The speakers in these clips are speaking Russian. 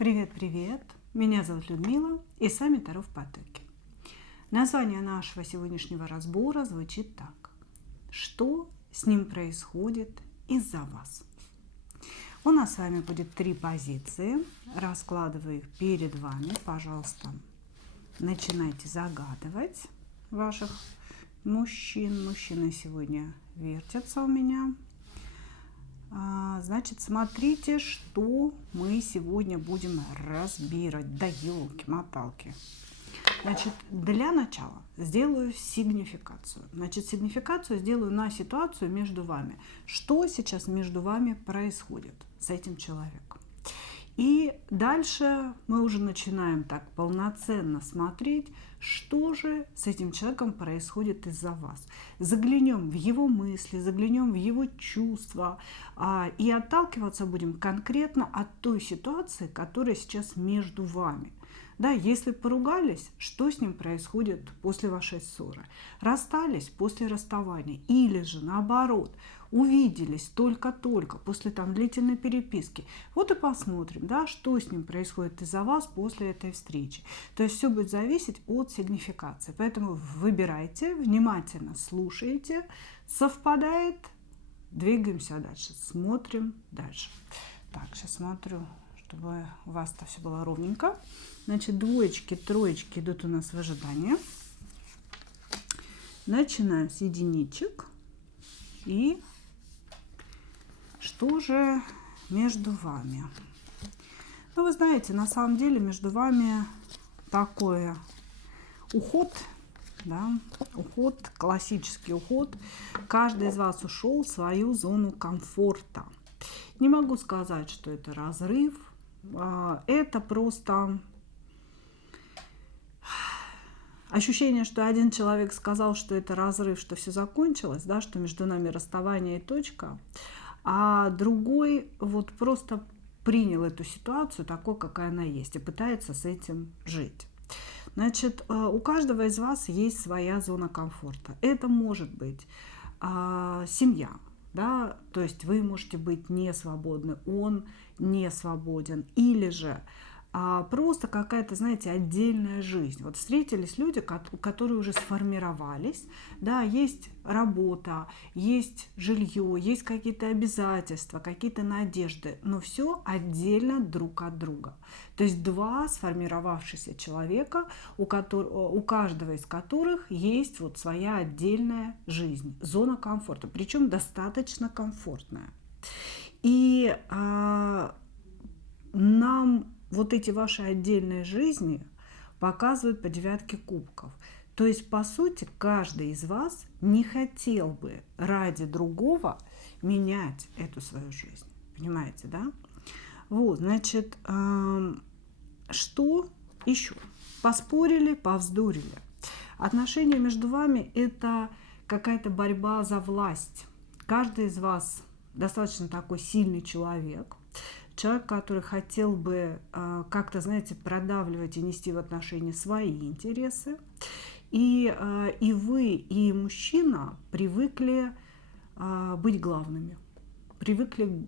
Привет-привет! Меня зовут Людмила, и с вами Таро в потоке. Название нашего сегодняшнего разбора звучит так. Что с ним происходит из-за вас? У нас с вами будет 3 позиции. Раскладываю их перед вами. Пожалуйста, начинайте загадывать ваших мужчин. Мужчины сегодня вертятся у меня. Значит, смотрите, что мы сегодня будем разбирать. Да елки-моталки. Значит, для начала сделаю сигнификацию. Значит, сигнификацию сделаю на ситуацию между вами. Что сейчас между вами происходит с этим человеком? И дальше мы уже начинаем так полноценно смотреть, что же с этим человеком происходит из-за вас. Заглянем в его мысли, заглянем в его чувства и отталкиваться будем конкретно от той ситуации, которая сейчас между вами. Да, если поругались, что с ним происходит после вашей ссоры? Расстались после расставания или же наоборот, увиделись только-только после длительной переписки. Вот и посмотрим, да, что с ним происходит из-за вас после этой встречи. То есть все будет зависеть от сигнификации. Поэтому выбирайте, внимательно слушайте, совпадает, двигаемся дальше, смотрим дальше. Так, сейчас смотрю, чтобы у вас-то все было ровненько. Значит, двоечки, троечки идут у нас в ожидании. Начинаем с единичек. И что же между вами? Ну, вы знаете, на самом деле между вами такой уход, да, уход, классический уход. Каждый из вас ушел в свою зону комфорта. Не могу сказать, что это разрыв. Это просто ощущение, что один человек сказал, что это разрыв, что все закончилось, да, что между нами расставание и точка, а другой вот просто принял эту ситуацию такой, какая она есть, и пытается с этим жить. Значит, у каждого из вас есть своя зона комфорта. Это может быть семья, да, то есть вы можете быть не свободны, он не свободен, или же просто какая-то, знаете, отдельная жизнь. Вот встретились люди, которые уже сформировались, да, есть работа, есть жилье, есть какие-то обязательства, какие-то надежды, но все отдельно друг от друга. То есть два сформировавшихся человека, у каждого из которых есть вот своя отдельная жизнь, зона комфорта, причем достаточно комфортная. И нам вот эти ваши отдельные жизни показывают по 9 кубков. То есть, по сути, каждый из вас не хотел бы ради другого менять эту свою жизнь. Понимаете, да? Вот, значит, что еще? Поспорили, повздорили. Отношения между вами – это какая-то борьба за власть. Каждый из вас достаточно такой сильный человек, который хотел бы как-то, знаете, продавливать и нести в отношения свои интересы. И вы, и мужчина привыкли быть главными, привыкли,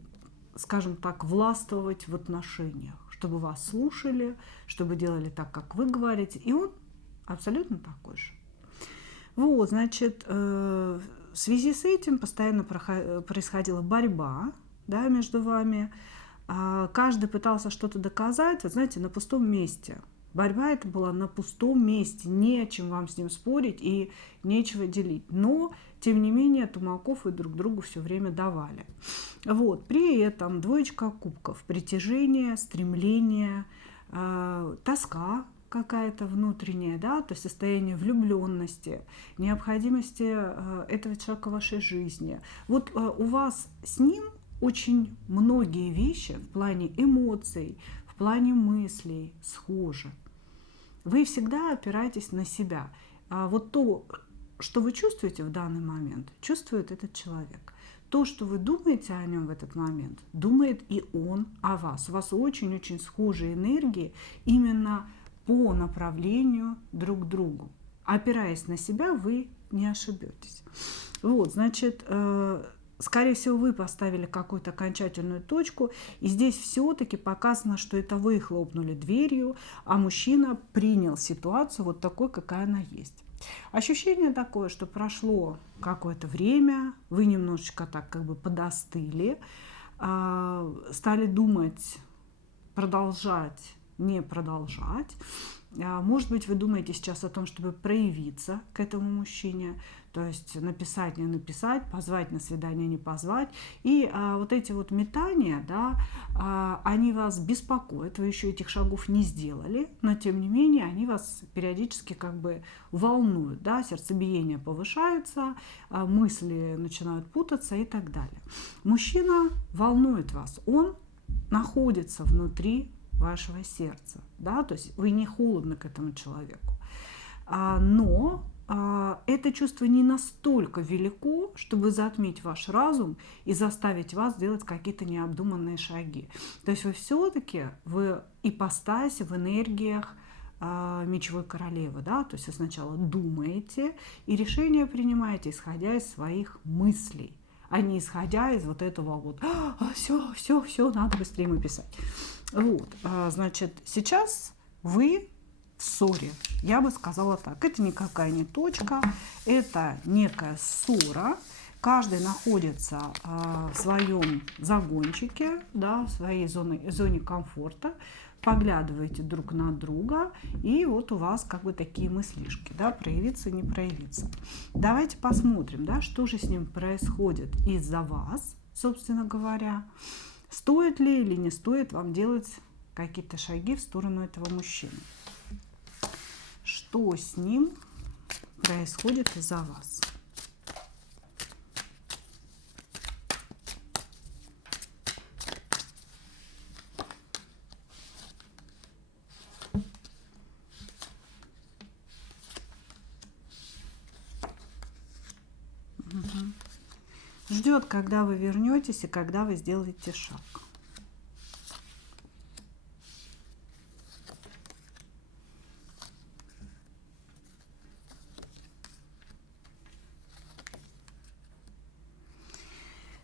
скажем так, властвовать в отношениях, чтобы вас слушали, чтобы делали так, как вы говорите. И он абсолютно такой же. Вот, значит, в связи с этим постоянно происходила борьба, да, между вами. Каждый пытался что-то доказать, вот знаете, на пустом месте. Борьба это была на пустом месте, не о чем вам с ним спорить и нечего делить. Но, тем не менее, тумаков вы друг другу все время давали. Вот. При этом двоечка кубков, притяжение, стремление, тоска какая-то внутренняя, да, то есть состояние влюбленности, необходимости этого человека в вашей жизни. Вот у вас с ним очень многие вещи в плане эмоций, в плане мыслей схожи. Вы всегда опираетесь на себя. А вот то, что вы чувствуете в данный момент, чувствует этот человек. То, что вы думаете о нем в этот момент, думает и он о вас. У вас очень-очень схожие энергии именно по направлению друг к другу. Опираясь на себя, вы не ошибетесь. Вот, значит, скорее всего, вы поставили какую-то окончательную точку, и здесь все-таки показано, что это вы хлопнули дверью, а мужчина принял ситуацию вот такой, какая она есть. Ощущение такое, что прошло какое-то время, вы немножечко так как бы подостыли, стали думать, продолжать, не продолжать. Может быть, вы думаете сейчас о том, чтобы проявиться к этому мужчине, то есть написать, не написать, позвать на свидание, не позвать. И вот эти вот метания, да, они вас беспокоят, вы еще этих шагов не сделали, но тем не менее они вас периодически как бы волнуют, да, сердцебиение повышается, мысли начинают путаться и так далее. Мужчина волнует вас, он находится внутри вашего сердца, да, то есть вы не холодны к этому человеку, но это чувство не настолько велико, чтобы затмить ваш разум и заставить вас делать какие-то необдуманные шаги. То есть вы все-таки в ипостаси, в энергиях мечевой королевы, да, то есть вы сначала думаете и решение принимаете, исходя из своих мыслей, а не исходя из вот этого вот все, надо быстрее ему писать. Вот, значит, сейчас вы в ссоре, я бы сказала так, это никакая не точка, это некая ссора, каждый находится в своем загончике, да, в своей зоне комфорта, поглядываете друг на друга, и вот у вас как бы такие мыслишки, да, проявиться, не проявиться. Давайте посмотрим, да, что же с ним происходит из-за вас, собственно говоря. Стоит ли или не стоит вам делать какие-то шаги в сторону этого мужчины? Что с ним происходит из-за вас? Ждет, когда вы вернетесь и когда вы сделаете шаг.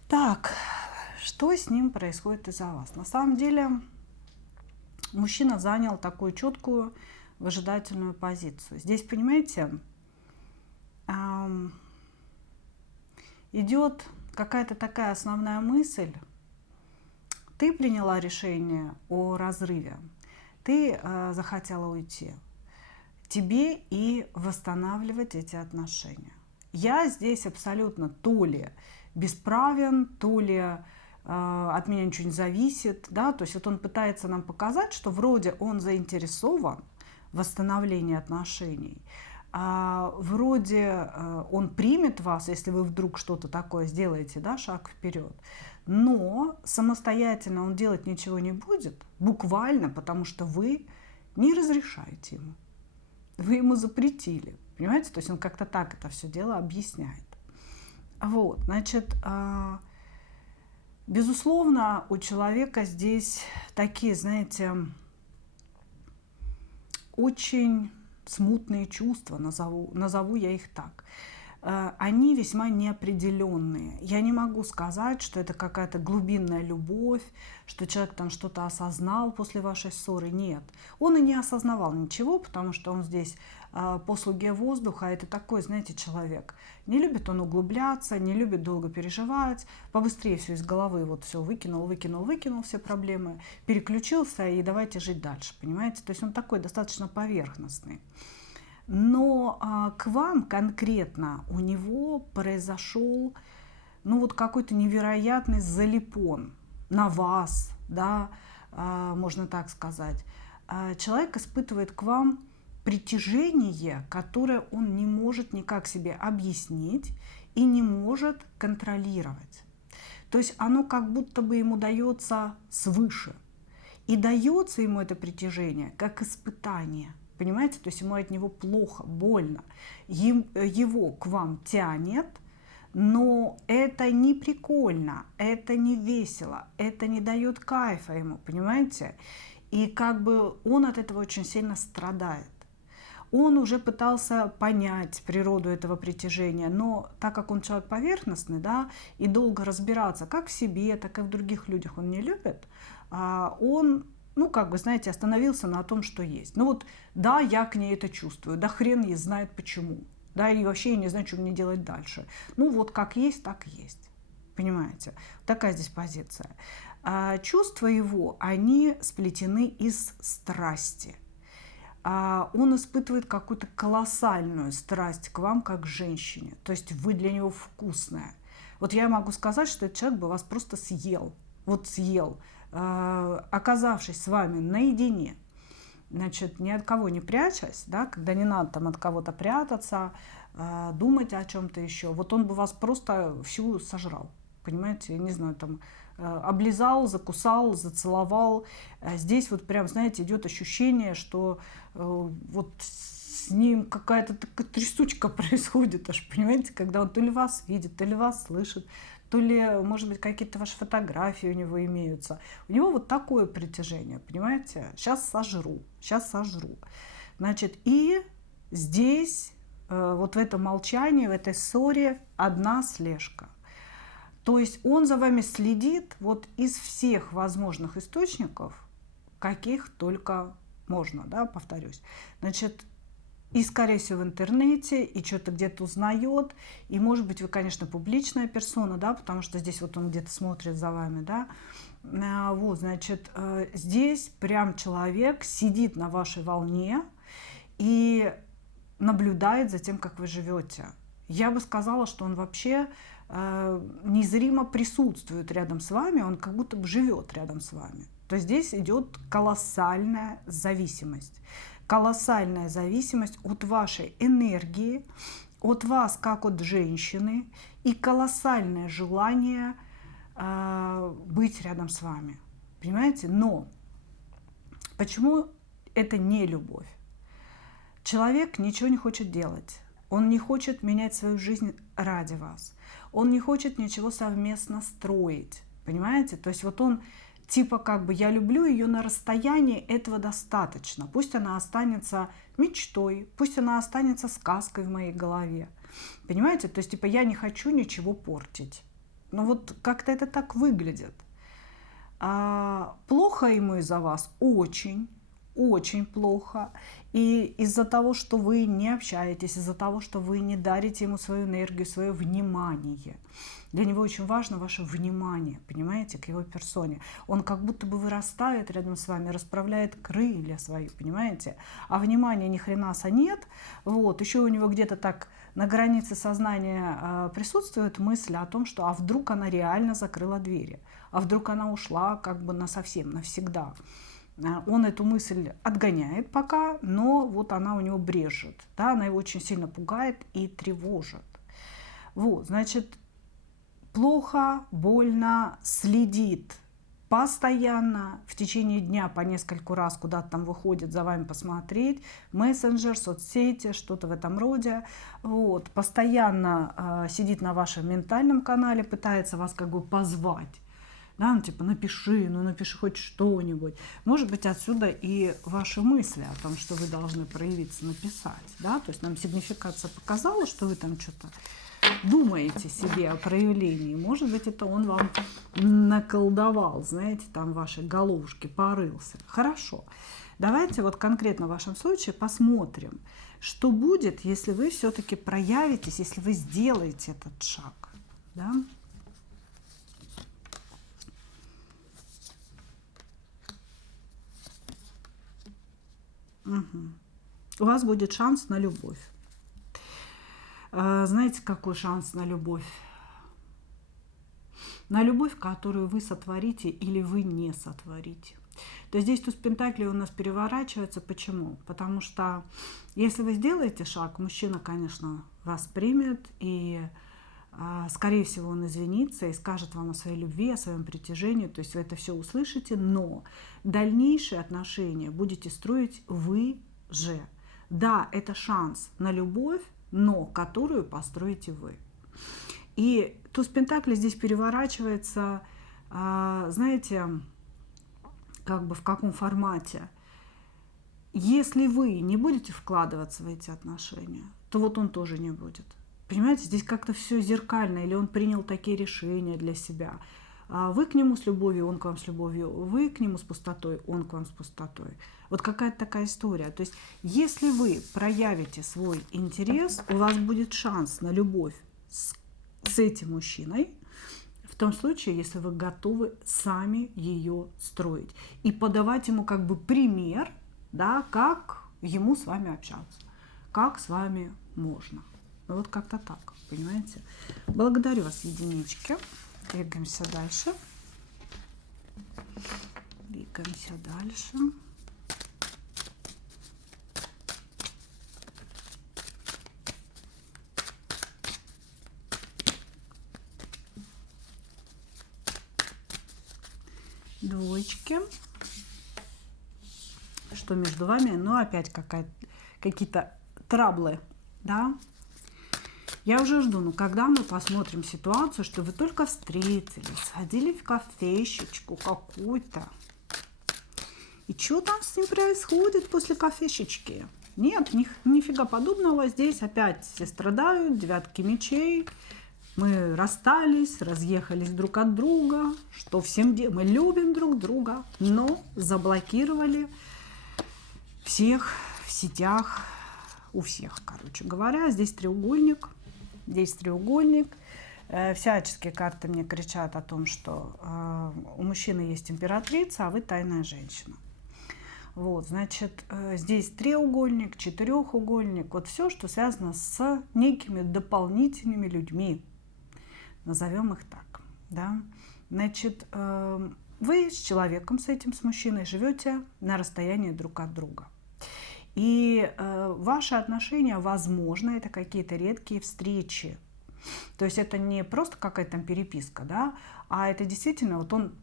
Так, что с ним происходит из-за вас? На самом деле мужчина занял такую четкую выжидательную позицию. Здесь, понимаете, идет какая-то такая основная мысль. Ты приняла решение о разрыве, ты захотела уйти. Тебе и восстанавливать эти отношения. Я здесь абсолютно то ли бесправен, то ли от меня ничего не зависит. Да? То есть вот он пытается нам показать, что вроде он заинтересован в восстановлении отношений, вроде он примет вас, если вы вдруг что-то такое сделаете, да, шаг вперед, но самостоятельно он делать ничего не будет, буквально, потому что вы не разрешаете ему. Вы ему запретили, понимаете? То есть он как-то так это все дело объясняет. Вот, значит, безусловно, у человека здесь такие, знаете, очень смутные чувства, назову я их так. Они весьма неопределенные. Я не могу сказать, что это какая-то глубинная любовь, что человек там что-то осознал после вашей ссоры. Нет, он и не осознавал ничего, потому что он здесь по слуге воздуха. Это такой, знаете, человек. Не любит он углубляться, не любит долго переживать, побыстрее все из головы, вот все выкинул все проблемы, переключился и давайте жить дальше, понимаете? То есть он такой достаточно поверхностный. Но к вам конкретно у него произошел, ну вот какой-то невероятный залипон на вас, да, можно так сказать. Человек испытывает к вам притяжение, которое он не может никак себе объяснить и не может контролировать. То есть оно как будто бы ему дается свыше. И дается ему это притяжение как испытание. Понимаете, то есть ему от него плохо, больно. Его к вам тянет, но это не прикольно, это не весело, это не дает кайфа ему, понимаете? И как бы он от этого очень сильно страдает. Он уже пытался понять природу этого притяжения, но так как он человек поверхностный, да, и долго разбираться как в себе, так и в других людях он не любит, он, ну, как бы, знаете, остановился на том, что есть. Ну вот, да, я к ней это чувствую, да хрен ей знает почему, да, и вообще я не знаю, что мне делать дальше. Ну вот, как есть, так и есть. Понимаете? Такая здесь позиция. Чувства его, они сплетены из страсти. Он испытывает какую-то колоссальную страсть к вам как к женщине. То есть вы для него вкусная. Вот я могу сказать, что этот человек бы вас просто съел. Вот съел, оказавшись с вами наедине. Значит, ни от кого не прячась, да, когда не надо там от кого-то прятаться, думать о чем-то еще. Вот он бы вас просто всю сожрал. Понимаете, я не знаю, там облизал, закусал, зацеловал. Здесь вот прям, знаете, идет ощущение, что вот с ним какая-то трясучка происходит, аж, понимаете, когда он то ли вас видит, то ли вас слышит, то ли, может быть, какие-то ваши фотографии у него имеются. У него вот такое притяжение, понимаете? Сейчас сожру, сейчас сожру. Значит, и здесь, вот в этом молчании, в этой ссоре одна слежка. То есть он за вами следит вот из всех возможных источников, каких только можно, да, повторюсь. Значит, и, скорее всего, в интернете, и что-то где-то узнает, и, может быть, вы, конечно, публичная персона, да, потому что здесь вот он где-то смотрит за вами, да. Вот, значит, здесь прям человек сидит на вашей волне и наблюдает за тем, как вы живете. Я бы сказала, что он вообще незримо присутствует рядом с вами, он как будто бы живет рядом с вами. То есть здесь идет колоссальная зависимость. Колоссальная зависимость от вашей энергии, от вас как от женщины, и колоссальное желание быть рядом с вами. Понимаете? Но почему это не любовь? Человек ничего не хочет делать. Он не хочет менять свою жизнь ради вас. Он не хочет ничего совместно строить. Понимаете? То есть вот он типа как бы я люблю ее на расстоянии, этого достаточно. Пусть она останется мечтой, пусть она останется сказкой в моей голове. Понимаете? То есть типа я не хочу ничего портить. Но вот как-то это так выглядит. Плохо ему из-за вас? Очень. Очень плохо. И из-за того, что вы не общаетесь, из-за того, что вы не дарите ему свою энергию, свое внимание. Для него очень важно ваше внимание, понимаете, к его персоне. Он как будто бы вырастает рядом с вами, расправляет крылья свои, понимаете. А внимания ни хренаса нет. Вот. Еще у него где-то так на границе сознания присутствует мысль о том, что а вдруг она реально закрыла двери, а вдруг она ушла как бы насовсем, навсегда. Он эту мысль отгоняет пока, но вот она у него брежет. Да, она его очень сильно пугает и тревожит. Вот, значит, плохо, больно, следит постоянно, в течение дня по нескольку раз куда-то там выходит за вами посмотреть, мессенджер, соцсети, что-то в этом роде. Вот, постоянно сидит на вашем ментальном канале, пытается вас как бы позвать. Да, ну типа напиши хоть что-нибудь. Может быть, отсюда и ваши мысли о том, что вы должны проявиться, написать. Да? То есть нам сигнификация показала, что вы там что-то думаете себе о проявлении. Может быть, это он вам наколдовал, знаете, там в вашей головушке порылся. Хорошо. Давайте вот конкретно в вашем случае посмотрим, что будет, если вы все-таки проявитесь, если вы сделаете этот шаг. Да? Угу. У вас будет шанс на любовь. Знаете, какой шанс на любовь? На любовь, которую вы сотворите или вы не сотворите. То есть здесь туз пентаклей у нас переворачивается. Почему? Потому что если вы сделаете шаг, мужчина, конечно, вас примет, и, скорее всего, он извинится и скажет вам о своей любви, о своем притяжении. То есть вы это все услышите, но дальнейшие отношения будете строить вы же. Да, это шанс на любовь, но которую построите вы. И туз пентаклей здесь переворачивается, знаете, как бы в каком формате. если вы не будете вкладываться в эти отношения, то вот он тоже не будет. Понимаете, здесь как-то все зеркально, или он принял такие решения для себя. Вы к нему с любовью, он к вам с любовью, вы к нему с пустотой, он к вам с пустотой. Вот какая-то такая история. То есть, если вы проявите свой интерес, у вас будет шанс на любовь с этим мужчиной, в том случае, если вы готовы сами ее строить и подавать ему как бы пример, да, как ему с вами общаться, как с вами можно. Вот как-то так, понимаете? Благодарю вас, единички. Двигаемся дальше. Двигаемся дальше. Двоечки. Что между вами? Ну, опять какие-то траблы, да? Я уже жду, ну когда мы посмотрим ситуацию, что вы только встретились, сходили в кафешечку какую-то. И что там с ним происходит после кафешечки? Нет, нифига подобного. Здесь опять все страдают, девятки мечей. Мы расстались, разъехались друг от друга. Что всем мы любим друг друга, но заблокировали всех в сетях, у всех, короче говоря. Здесь треугольник. Здесь треугольник. Всяческие карты мне кричат о том, что у мужчины есть императрица, а вы тайная женщина. Вот, значит, здесь треугольник, четырехугольник. Вот все, что связано с некими дополнительными людьми. Назовем их так. Да? Значит, вы с человеком, с этим, с мужчиной, живете на расстоянии друг от друга. И ваши отношения, возможно, это какие-то редкие встречи. То есть это не просто какая-то там переписка, да, а это действительно, вот он,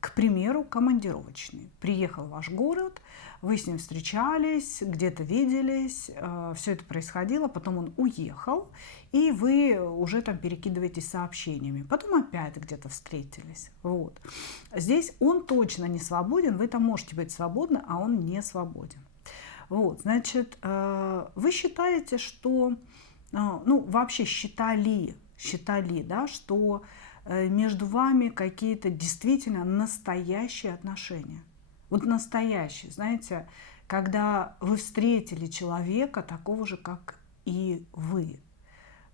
к примеру, командировочный. Приехал в ваш город, вы с ним встречались, где-то виделись, все это происходило, потом он уехал, и вы уже там перекидываетесь сообщениями. Потом опять где-то встретились. Вот. Здесь он точно не свободен, вы там можете быть свободны, а он не свободен. Вот, значит, вы считаете, что, ну, вообще считали, да, что между вами какие-то действительно настоящие отношения. Вот настоящие, знаете, когда вы встретили человека такого же, как и вы,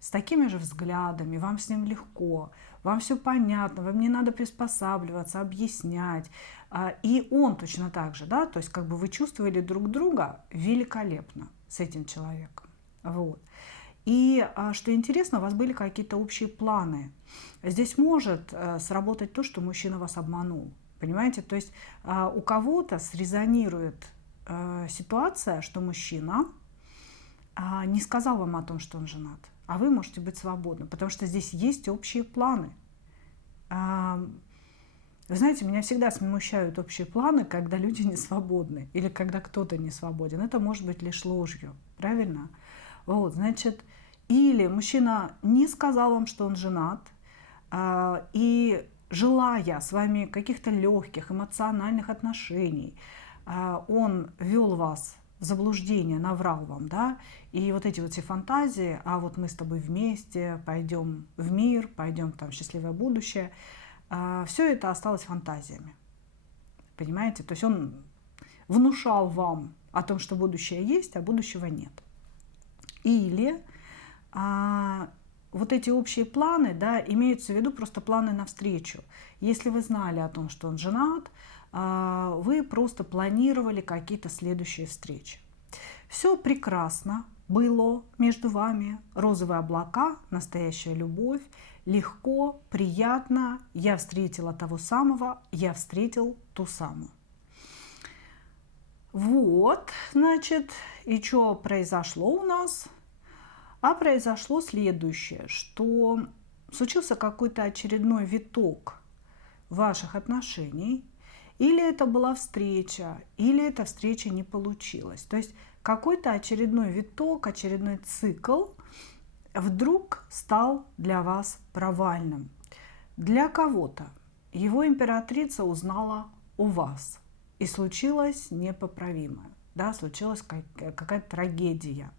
с такими же взглядами, вам с ним легко, вам все понятно, вам не надо приспосабливаться, объяснять. И он точно так же, да, то есть как бы вы чувствовали друг друга великолепно с этим человеком. Вот. И что интересно, у вас были какие-то общие планы. Здесь может сработать то, что мужчина вас обманул. Понимаете? То есть у кого-то срезонирует ситуация, что мужчина не сказал вам о том, что он женат, а вы можете быть свободны, потому что здесь есть общие планы. Вы знаете, меня всегда смущают общие планы, когда люди не свободны или когда кто-то не свободен. Это может быть лишь ложью, правильно? Вот, значит, или мужчина не сказал вам, что он женат, и желая с вами каких-то легких эмоциональных отношений, он ввел вас в заблуждение, наврал вам, да, и вот эти вот все фантазии, а вот мы с тобой вместе пойдем в мир, пойдем там в счастливое будущее, все это осталось фантазиями, понимаете? То есть он внушал вам о том, что будущее есть, а будущего нет. Или вот эти общие планы, да, имеются в виду просто планы навстречу. Если вы знали о том, что он женат, вы просто планировали какие-то следующие встречи. Все прекрасно было между вами, розовые облака, настоящая любовь, легко, приятно, я встретила того самого, я встретил ту самую. Вот, значит, и что произошло у нас? А произошло следующее, что случился какой-то очередной виток ваших отношений, или это была встреча, или эта встреча не получилась. То есть какой-то очередной виток, очередной цикл вдруг стал для вас провальным. Для кого-то его императрица узнала о вас, и случилось непоправимое. да, случилась какая-то трагедия.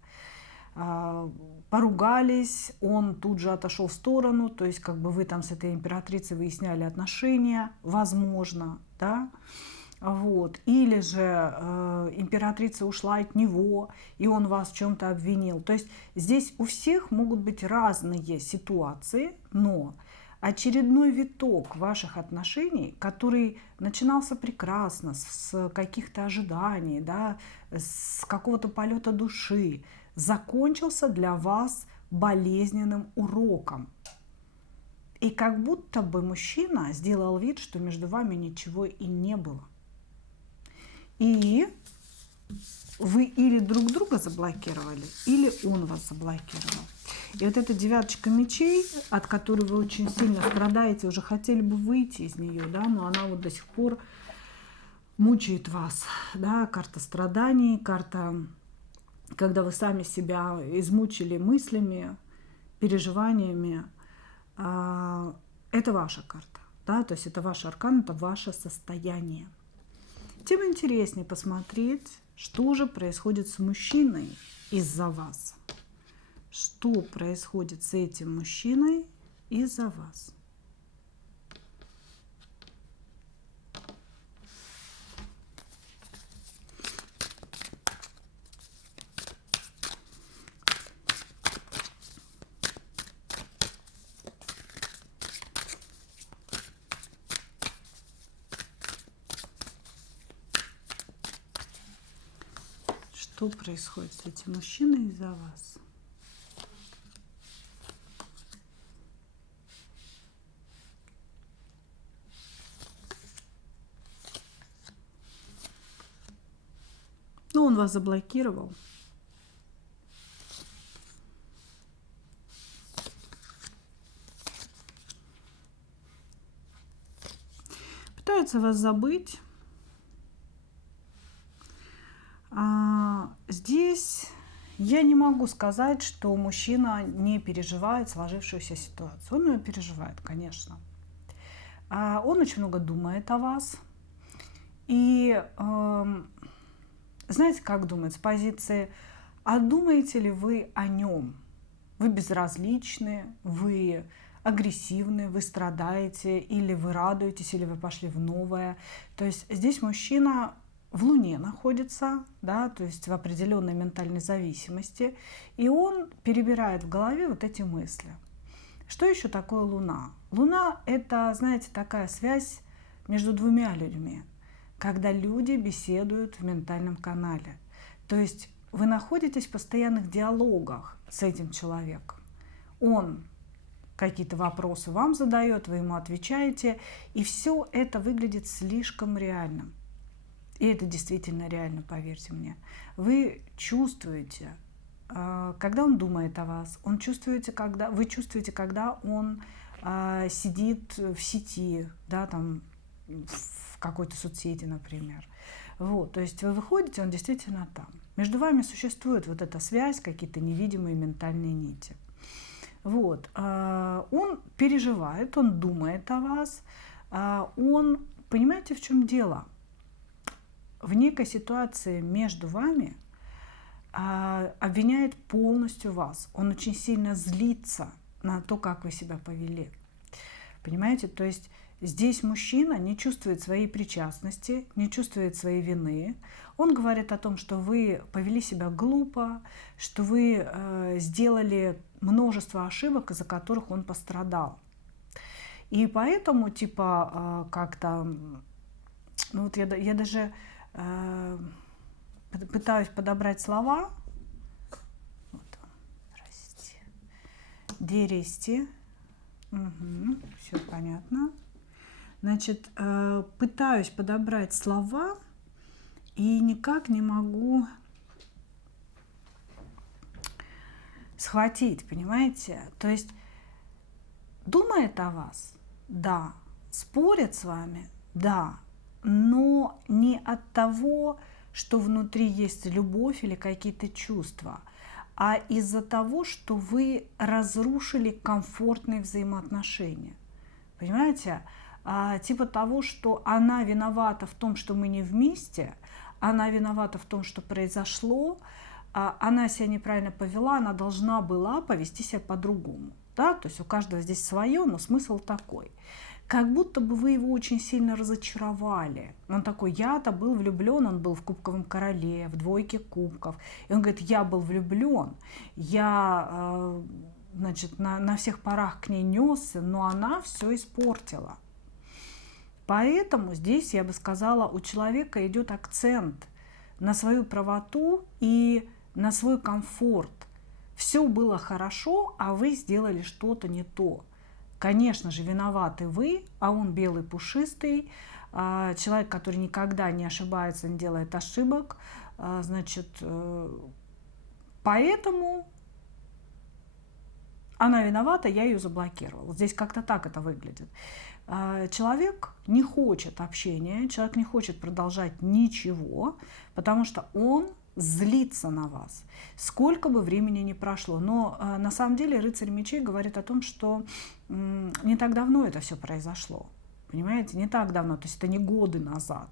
Поругались, он тут же отошел в сторону, то есть как бы вы там с этой императрицей выясняли отношения, возможно, да, вот. Или же императрица ушла от него, и он вас в чем-то обвинил. То есть здесь у всех могут быть разные ситуации, но очередной виток ваших отношений, который начинался прекрасно, с каких-то ожиданий, да, с какого-то полета души, закончился для вас болезненным уроком. И как будто бы мужчина сделал вид, что между вами ничего и не было. И вы или друг друга заблокировали, или он вас заблокировал. И вот эта девяточка мечей, от которой вы очень сильно страдаете, уже хотели бы выйти из нее, да, но она вот до сих пор мучает вас. Да, карта страданий, карта, когда вы сами себя измучили мыслями, переживаниями. Это ваша карта. Да, то есть это ваш аркан, это ваше состояние. Тем интереснее посмотреть, что же происходит с мужчиной из-за вас. Что происходит с этим мужчиной из-за вас. Что происходит с этим мужчиной из-за вас? Ну, он вас заблокировал. Пытается вас забыть. Здесь я не могу сказать, что мужчина не переживает сложившуюся ситуацию. Он ее переживает, конечно. Он очень много думает о вас. И знаете, как думает? С позиции, а думаете ли вы о нем? Вы безразличны, вы агрессивны, вы страдаете, или вы радуетесь, или вы пошли в новое. То есть здесь мужчина в Луне находится, да, то есть в определенной ментальной зависимости, и он перебирает в голове вот эти мысли. Что еще такое Луна? Луна – это, знаете, такая связь между двумя людьми, когда люди беседуют в ментальном канале. То есть вы находитесь в постоянных диалогах с этим человеком. Он какие-то вопросы вам задает, вы ему отвечаете, и все это выглядит слишком реальным. И это действительно реально, поверьте мне. Вы чувствуете, когда он думает о вас, вы чувствуете, когда он сидит в сети, да, там, в какой-то соцсети, например. Вот, то есть вы выходите, он действительно там. Между вами существует вот эта связь, какие-то невидимые ментальные нити. Вот, он переживает, он думает о вас, он, понимаете, в чем дело? В некой ситуации между вами обвиняет полностью вас. Он очень сильно злится на то, как вы себя повели. Понимаете? То есть здесь мужчина не чувствует своей причастности, не чувствует своей вины. Он говорит о том, что вы повели себя глупо, что вы сделали множество ошибок, из-за которых он пострадал. И поэтому, типа, как-то, ну вот я даже пытаюсь подобрать слова. Вот он, здрасте. Дерести. Угу, все понятно. Значит, пытаюсь подобрать слова и никак не могу схватить, понимаете? То есть думает о вас, да, спорит с вами, да, но не от того, что внутри есть любовь или какие-то чувства, а из-за того, что вы разрушили комфортные взаимоотношения. Понимаете? Типа того, что она виновата в том, что мы не вместе, она виновата в том, что произошло, она себя неправильно повела, она должна была повести себя по-другому. Да? То есть у каждого здесь свое, но смысл такой. Как будто бы вы его очень сильно разочаровали. Он такой, я-то был влюблен, он был в Кубковом короле, в двойке кубков. И он говорит, я был влюблен, я, значит, на всех парах к ней несся, но она все испортила. Поэтому здесь, я бы сказала, у человека идет акцент на свою правоту и на свой комфорт. Все было хорошо, а вы сделали что-то не то. Конечно же, виноваты вы, а он белый пушистый, человек, который никогда не ошибается, не делает ошибок. Значит, поэтому она виновата, я ее заблокировал. Здесь как-то так это выглядит. Человек не хочет общения, человек не хочет продолжать ничего, потому что он злится на вас, сколько бы времени ни прошло. Но на самом деле рыцарь мечей говорит о том, что не так давно это все произошло. Понимаете, не так давно, то есть это не годы назад.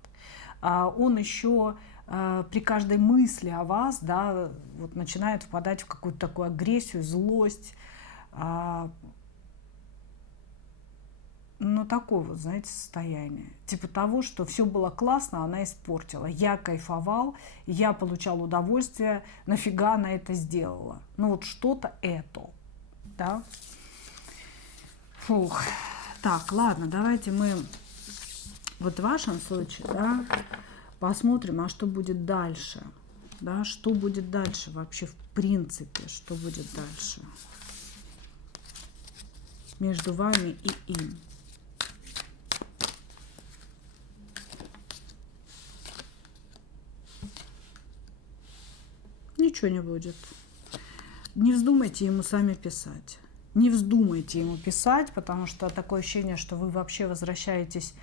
Он еще при каждой мысли о вас, да, вот начинает впадать в какую-то такую агрессию, злость, ну, такого, знаете, состояния. Типа того, что все было классно, она испортила. Я кайфовал, я получал удовольствие, нафига она это сделала? Ну, вот что-то это, да? Фух. Так, ладно, давайте мы вот в вашем случае, да, посмотрим, а что будет дальше. Да, что будет дальше вообще в принципе, что будет дальше между вами и им. Ничего не будет. Не вздумайте ему сами писать. Не вздумайте ему писать, потому что такое ощущение, что вы вообще возвращаетесь,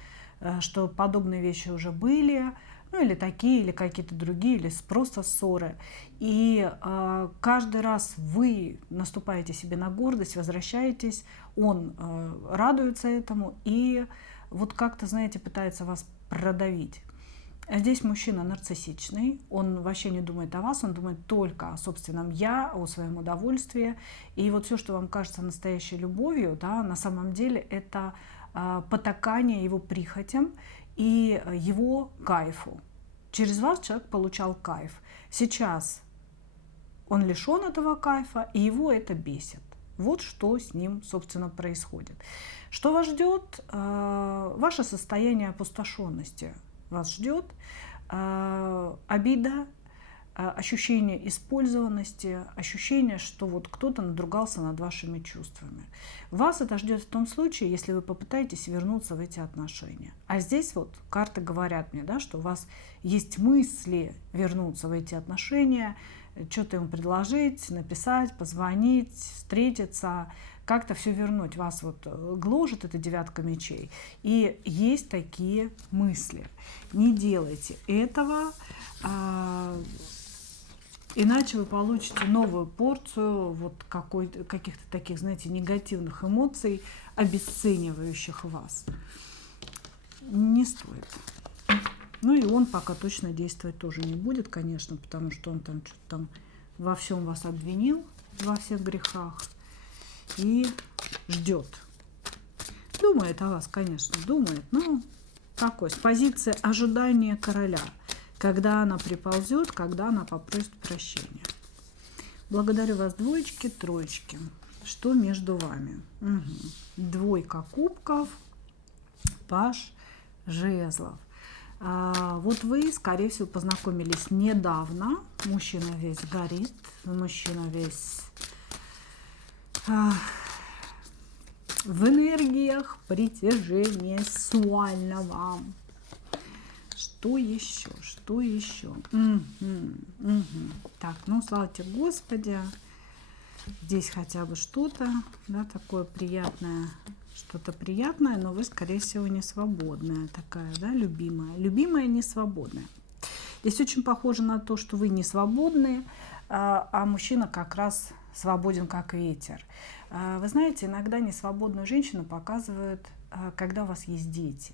что подобные вещи уже были, ну или такие, или какие-то другие, или просто ссоры. И каждый раз вы наступаете себе на гордость, возвращаетесь, он радуется этому и вот как-то, знаете, пытается вас продавить. А здесь мужчина нарциссичный, он вообще не думает о вас, он думает только о собственном «я», о своем удовольствии. И вот все, что вам кажется настоящей любовью, да, на самом деле это потакание его прихотям и его кайфу. Через вас человек получал кайф. Сейчас он лишен этого кайфа, и его это бесит. Вот что с ним, собственно, происходит. Что вас ждет? Ваше состояние опустошенности вас ждет, обида, ощущение использованности, ощущение, что вот кто-то надругался над вашими чувствами. Вас это ждет в том случае, если вы попытаетесь вернуться в эти отношения. А здесь вот карты говорят мне, да, что у вас есть мысли вернуться в эти отношения, что-то ему предложить, написать, позвонить, встретиться, как-то все вернуть. Вас вот гложет эта девятка мечей. И есть такие мысли. Не делайте этого, иначе вы получите новую порцию вот каких-то таких, знаете, негативных эмоций, обесценивающих вас. Не стоит. Ну и он пока точно действовать тоже не будет, конечно, потому что он там что-то там во всем вас обвинил, во всех грехах. И ждет. Думает о вас, конечно, думает, но такой, с позиции ожидания короля, когда она приползет, когда она попросит прощения. Благодарю вас, двоечки, троечки. Что между вами? Угу. Двойка кубков, паж жезлов. Вот вы, скорее всего, познакомились недавно. Мужчина весь горит, мужчина весь в энергиях притяжения сексуального. Что еще? Что еще? Так, ну, слава тебе, Господи. Здесь хотя бы что-то, да, такое приятное, что-то приятное, но вы, скорее всего, не свободная такая, да, любимая. Любимая, не свободная. Здесь очень похоже на то, что вы не свободны, а мужчина как раз свободен, как ветер. Вы знаете, иногда несвободную женщину показывают, когда у вас есть дети.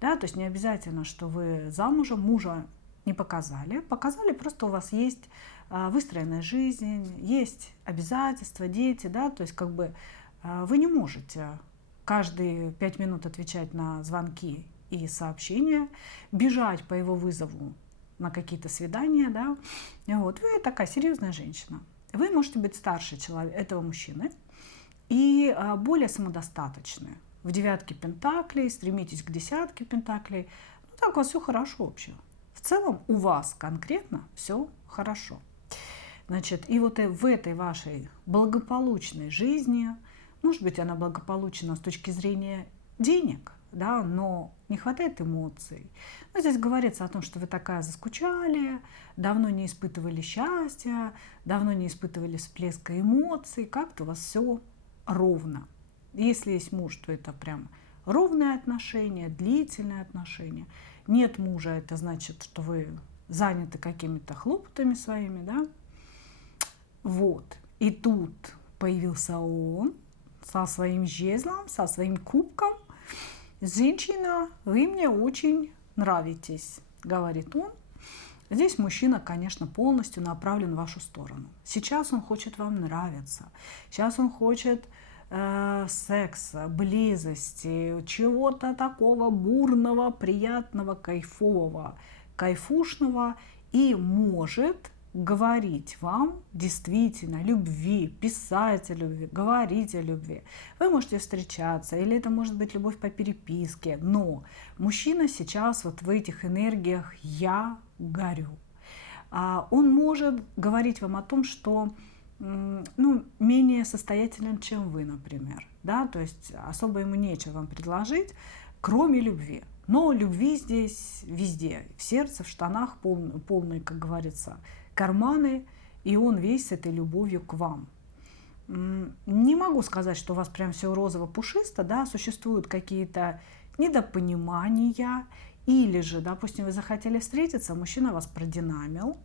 Да, то есть не обязательно, что вы замужем, мужа не показали. Показали, просто у вас есть выстроенная жизнь, есть обязательства, дети, да, то есть как бы вы не можете каждые 5 минут отвечать на звонки и сообщения, бежать по его вызову на какие-то свидания, да. Вот, вы такая серьезная женщина. Вы можете быть старше этого мужчины и более самодостаточны. В 9 пентаклей, стремитесь к 10 пентаклей. Ну так, у вас все хорошо вообще. В целом у вас конкретно все хорошо. Значит, и вот в этой вашей благополучной жизни, может быть, она благополучна с точки зрения денег, да, но не хватает эмоций. Но здесь говорится о том, что вы такая заскучали, давно не испытывали счастья, давно не испытывали всплеска эмоций, как-то у вас все ровно. Если есть муж, то это прям ровные отношения, длительные отношения. Нет мужа, это значит, что вы заняты какими-то хлопотами своими, да. Вот. И тут появился он со своим жезлом, со своим кубком. Женщина, вы мне очень нравитесь, говорит он. Здесь мужчина, конечно, полностью направлен в вашу сторону. Сейчас он хочет вам нравиться. Сейчас он хочет секса, близости, чего-то такого бурного, приятного, кайфового, кайфушного. И может говорить вам действительно любви, писать о любви, говорить о любви. Вы можете встречаться, или это может быть любовь по переписке, но мужчина сейчас вот в этих энергиях «я горю». Он может говорить вам о том, что менее состоятелен, чем вы, например. Да? То есть особо ему нечего вам предложить, кроме любви. Но любви здесь везде, в сердце, в штанах, полные, как говорится, карманы, и он весь с этой любовью к вам. Не могу сказать, что у вас прям все розово-пушисто, да, существуют какие-то недопонимания, или же, допустим, вы захотели встретиться, мужчина вас продинамил,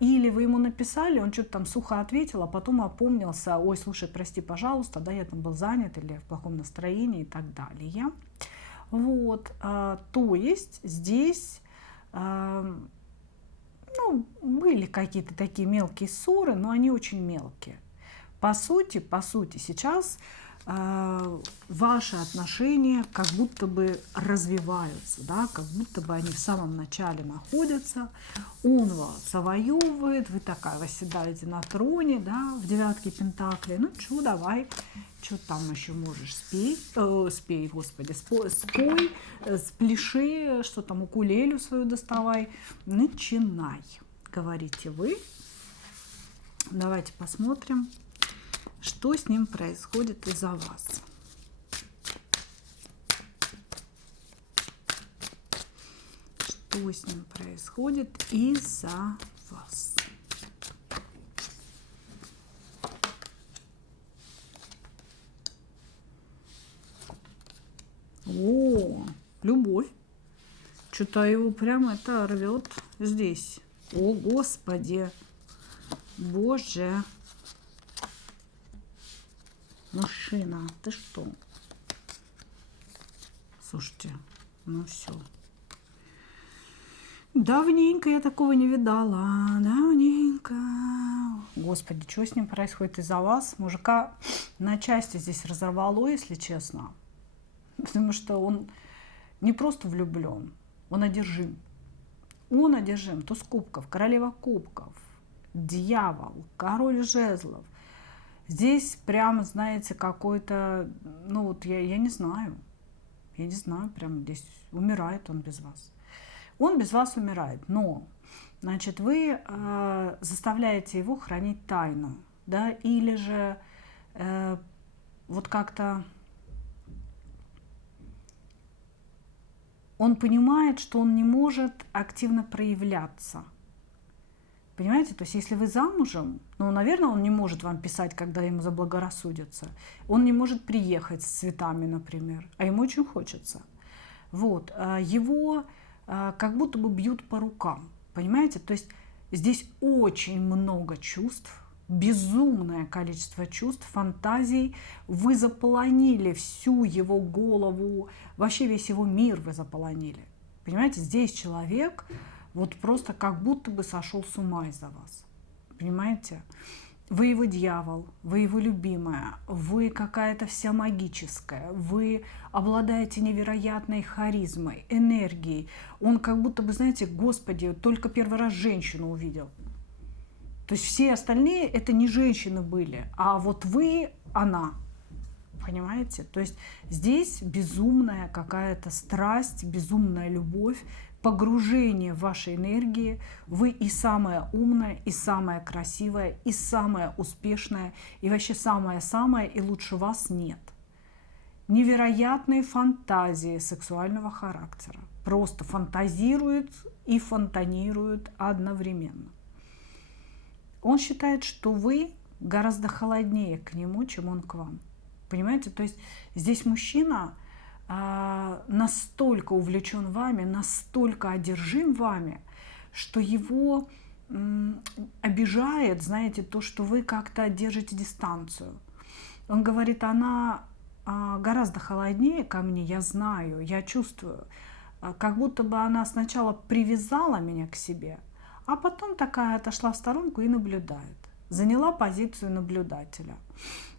или вы ему написали, он что-то там сухо ответил, а потом опомнился: ой, слушай, прости, пожалуйста, да, я там был занят или в плохом настроении и так далее. Вот, то есть здесь были какие-то такие мелкие ссоры, но они очень мелкие. По сути, сейчас ваши отношения как будто бы развиваются, да, как будто бы они в самом начале находятся, он вас завоевывает, вы такая восседаете на троне, да, в 9 пентаклей, ну что, давай, что там еще можешь, спой, спляши, что там, укулелю свою доставай, начинай, говорите вы. Давайте посмотрим, что с ним происходит из-за вас. Что с ним происходит из-за вас? О, любовь. Что-то его прямо это рвет здесь. О, Господи. Боже. Мужчина, ты что? Слушайте, ну все. Давненько я такого не видала. Давненько. Господи, что с ним происходит из-за вас? Мужика на части здесь разорвало, если честно. Потому что он не просто влюблен, он одержим. Он одержим. Туз кубков, королева кубков, дьявол, король жезлов. Здесь прямо, знаете, какой-то, ну вот я не знаю, прям здесь умирает он без вас. Он без вас умирает, но, значит, вы заставляете его хранить тайну, да, или же вот как-то он понимает, что он не может активно проявляться. Понимаете, то есть если вы замужем, ну, наверное, он не может вам писать, когда ему заблагорассудится. Он не может приехать с цветами, например, а ему очень хочется. Вот, его как будто бы бьют по рукам, понимаете? То есть здесь очень много чувств, безумное количество чувств, фантазий. Вы заполонили всю его голову, вообще весь его мир вы заполонили. Понимаете, здесь человек Вот просто как будто бы сошел с ума из-за вас. Понимаете? Вы его дьявол, вы его любимая, вы какая-то вся магическая, вы обладаете невероятной харизмой, энергией. Он как будто бы, знаете, Господи, только первый раз женщину увидел. То есть все остальные это не женщины были, а вот вы она. Понимаете? То есть здесь безумная какая-то страсть, безумная любовь, погружение в ваши энергии. Вы и самая умная, и самая красивая, и самая успешная, и вообще самая-самая, и лучше вас нет. Невероятные фантазии сексуального характера. Просто фантазирует и фонтанирует одновременно. Он считает, что вы гораздо холоднее к нему, чем он к вам. Понимаете? То есть здесь мужчина настолько увлечен вами, настолько одержим вами, что его обижает, знаете, то, что вы как-то держите дистанцию. Он говорит, она гораздо холоднее ко мне, я знаю, я чувствую, как будто бы она сначала привязала меня к себе, а потом такая отошла в сторонку и наблюдает. Заняла позицию наблюдателя.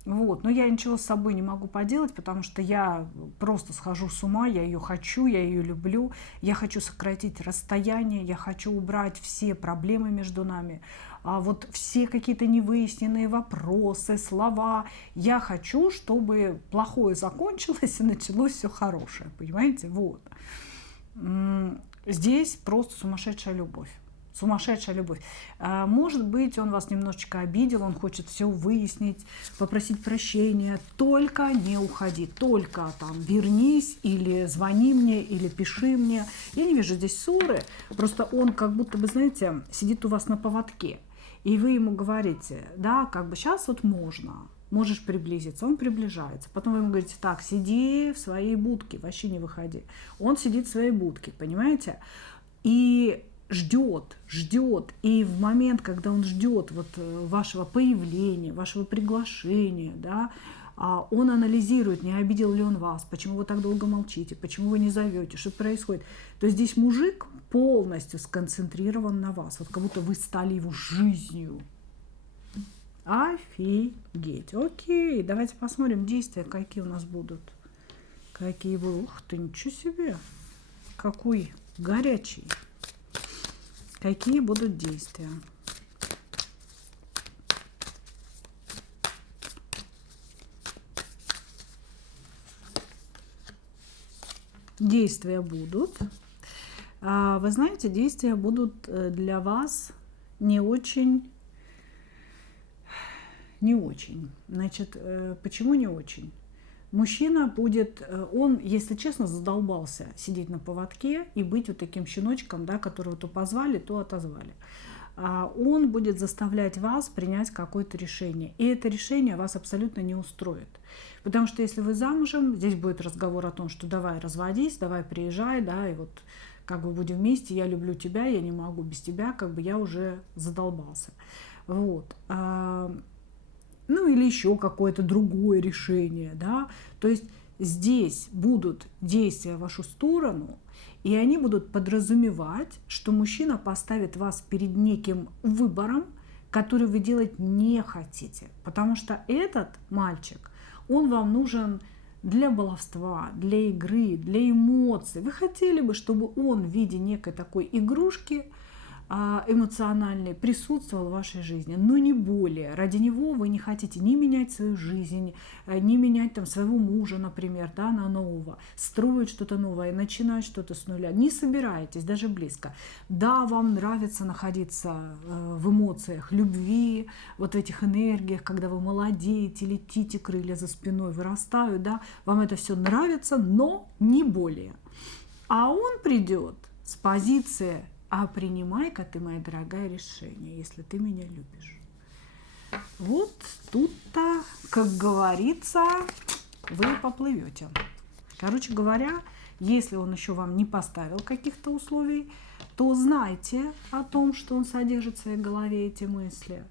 Вот. Но я ничего с собой не могу поделать, потому что я просто схожу с ума, я ее хочу, я ее люблю, я хочу сократить расстояние, я хочу убрать все проблемы между нами, вот все какие-то невыясненные вопросы, слова. Я хочу, чтобы плохое закончилось и началось все хорошее, понимаете? Вот. Здесь просто сумасшедшая любовь. Сумасшедшая любовь. Может быть, он вас немножечко обидел, он хочет все выяснить, попросить прощения. Только не уходи, только там вернись, или звони мне, или пиши мне. Я не вижу здесь ссоры, просто он как будто бы, знаете, сидит у вас на поводке. И вы ему говорите, да, как бы сейчас вот можно, можешь приблизиться, он приближается. Потом вы ему говорите, так, сиди в своей будке, вообще не выходи. Он сидит в своей будке, понимаете? И ждет. И в момент, когда он ждет вот вашего появления, вашего приглашения, да, он анализирует, не обидел ли он вас, почему вы так долго молчите, почему вы не зовете, что происходит. То есть здесь мужик полностью сконцентрирован на вас, вот как будто вы стали его жизнью. Офигеть. Окей, давайте посмотрим действия, какие у нас будут. Какие будут. Ух ты, ничего себе. Какой горячий. Какие будут действия? Действия будут. Вы знаете, действия будут для вас не очень. Значит, почему не очень? Мужчина будет, он, если честно, задолбался сидеть на поводке и быть вот таким щеночком, да, которого то позвали, то отозвали. Он будет заставлять вас принять какое-то решение. И это решение вас абсолютно не устроит. Потому что если вы замужем, здесь будет разговор о том, что давай разводись, давай приезжай, да, и вот как бы будем вместе, я люблю тебя, я не могу без тебя, как бы я уже задолбался. Вот. Ну или еще какое-то другое решение, да. То есть здесь будут действия в вашу сторону, и они будут подразумевать, что мужчина поставит вас перед неким выбором, который вы делать не хотите. Потому что этот мальчик, он вам нужен для баловства, для игры, для эмоций. Вы хотели бы, чтобы он в виде некой такой игрушки эмоциональный присутствовал в вашей жизни, но не более. Ради него вы не хотите ни менять свою жизнь, ни менять там своего мужа, например, да, на нового, строить что-то новое, начинать что-то с нуля. Не собираетесь даже близко. Да, вам нравится находиться в эмоциях любви, вот в этих энергиях, когда вы молодеете, летите, крылья за спиной вырастают, да, вам это все нравится, но не более. А он придет с позиции: а принимай-ка ты, моя дорогая, решение, если ты меня любишь. Вот тут-то, как говорится, вы поплывете. Короче говоря, если он еще вам не поставил каких-то условий, то знайте о том, что он содержит в своей голове эти мысли.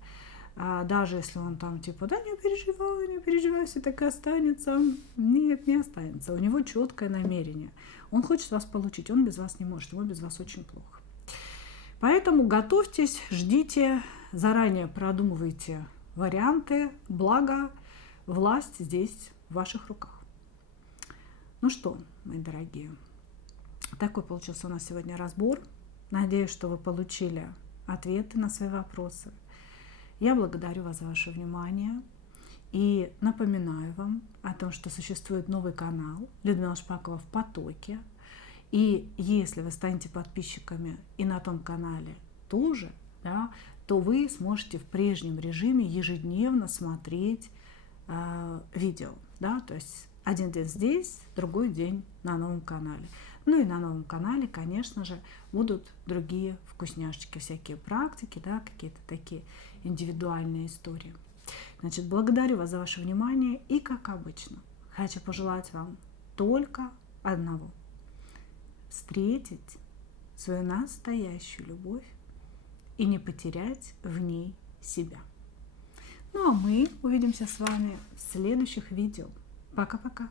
Даже если он там типа, да не переживай, все так и останется. Нет, не останется. У него четкое намерение. Он хочет вас получить, он без вас не может, ему без вас очень плохо. Поэтому готовьтесь, ждите, заранее продумывайте варианты, благо власть здесь в ваших руках. Ну что, мои дорогие, такой получился у нас сегодня разбор. Надеюсь, что вы получили ответы на свои вопросы. Я благодарю вас за ваше внимание и напоминаю вам о том, что существует новый канал Людмила Шпакова в потоке. И если вы станете подписчиками и на том канале тоже, да, то вы сможете в прежнем режиме ежедневно смотреть видео. Да, то есть один день здесь, другой день на новом канале. Ну и на новом канале, конечно же, будут другие вкусняшечки, всякие практики, да, какие-то такие индивидуальные истории. Значит, благодарю вас за ваше внимание и, как обычно, хочу пожелать вам только одного: встретить свою настоящую любовь и не потерять в ней себя. Ну а мы увидимся с вами в следующих видео. Пока-пока!